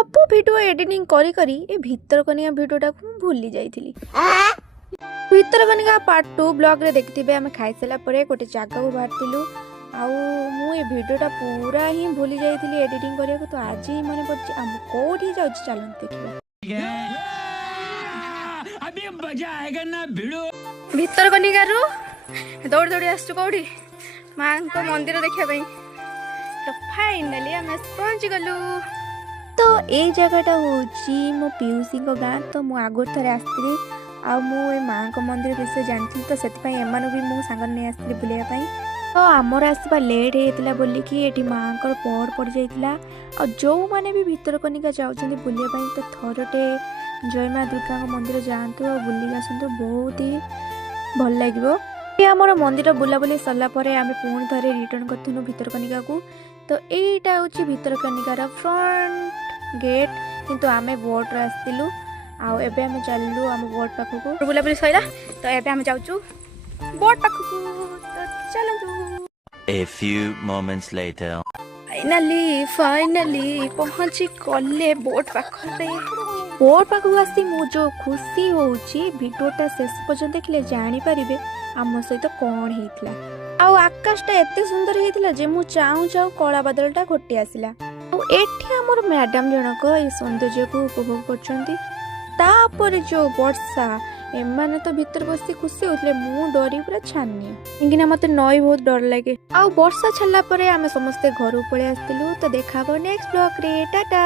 ସବୁ video editing করি করি এ ভিতরকনিকা ভিডিওটাକୁ ମୁଁ ଭୁଲି ଯାଇଥିଲି। ଭିତରକନିକା ପାର୍ଟ 2 ବ୍ଲଗ୍ରେ ଦେଖିଥିବେ ଆମେ ଖାଇସାରିଲା ପରେ ଗୋଟେ ଜାଗାକୁ ବାହାରିଥିଲୁ ଆଉ ମୁଁ ଏ ଭିଡ଼ିଓଟା ପୁରା ହିଁ ଭୁଲି ଯାଇଥିଲି ଏଡିଟିଂ କରିବାକୁ। ତ ଆଜି ହିଁ ମନେ ପଡ଼ିଛି ଆମ କୋଉଠି ଯାଉଛି ଚାଲନ୍ତୁ ଦେଖିବା। ଭିତରକନିକାରୁ ଦୌଡ଼ି ଦୌଡ଼ି ଆସୁଛୁ କୋଉଠି ମାଙ୍କ ମନ୍ଦିର ଦେଖିବା ପାଇଁ। ତ ଫାଇନାଲି ଆମେ ପହଞ୍ଚିଗଲୁ। तो ये जगहटा हूँ मो पीयूसी गाँ। तो मुझे आगुरी थे आसती आए माँ को मंदिर विषय जानी तो से भी मो सांग नहीं आसती बुलायापाई। तो आमर आसवा लेट होता बोलिकी ये माँ को पहर पड़ जाता। आ जो मैंने भी भितरकनिका जाऊँच बुलायापाई तो थरटे जय माँ दुर्गा मंदिर जातु और बुलिक आसतु बहुत ही भल लगे। आमर मंदिर बुलाबुली सरला आम पुणी थे रिटर्न करूँ भितरकनिका को। तो यहीटा हूँ भितरकनिकार फ्रंट गेट किंतु आमे बोट रे आस्तिलु आउ एबे आमे चललु आम बोट पाखकु बुलाबुली सइला। तो एबे आमे जाउचु बोट पाखकु। तो चलु। A few moments later finally पहुंची कले बोट पाखरे। बोट पाखकु आसी मु जो खुशी होउची वीडियोटा शेष पर्यंत देखले जानि परिबे आम सहित कोन हेइतला। आउ आकाशटा एते सुंदर हेइतला जे मु चाहू चाहू कला बादलटा घोटी आसिला। एठी हमर मैडम जनक ए सौंदर्य को उपभोग करछंती। तापर जो वर्षा एमाने तो भीतर बसी खुशी होतले मु डरी पूरा छानी किना मते नई बहुत डर लागे। आ वर्षा छल्ला परे आमे समस्त घर पळे आस्तिलु। तो देखाबो नेक्स्ट ब्लॉग रे टाटा।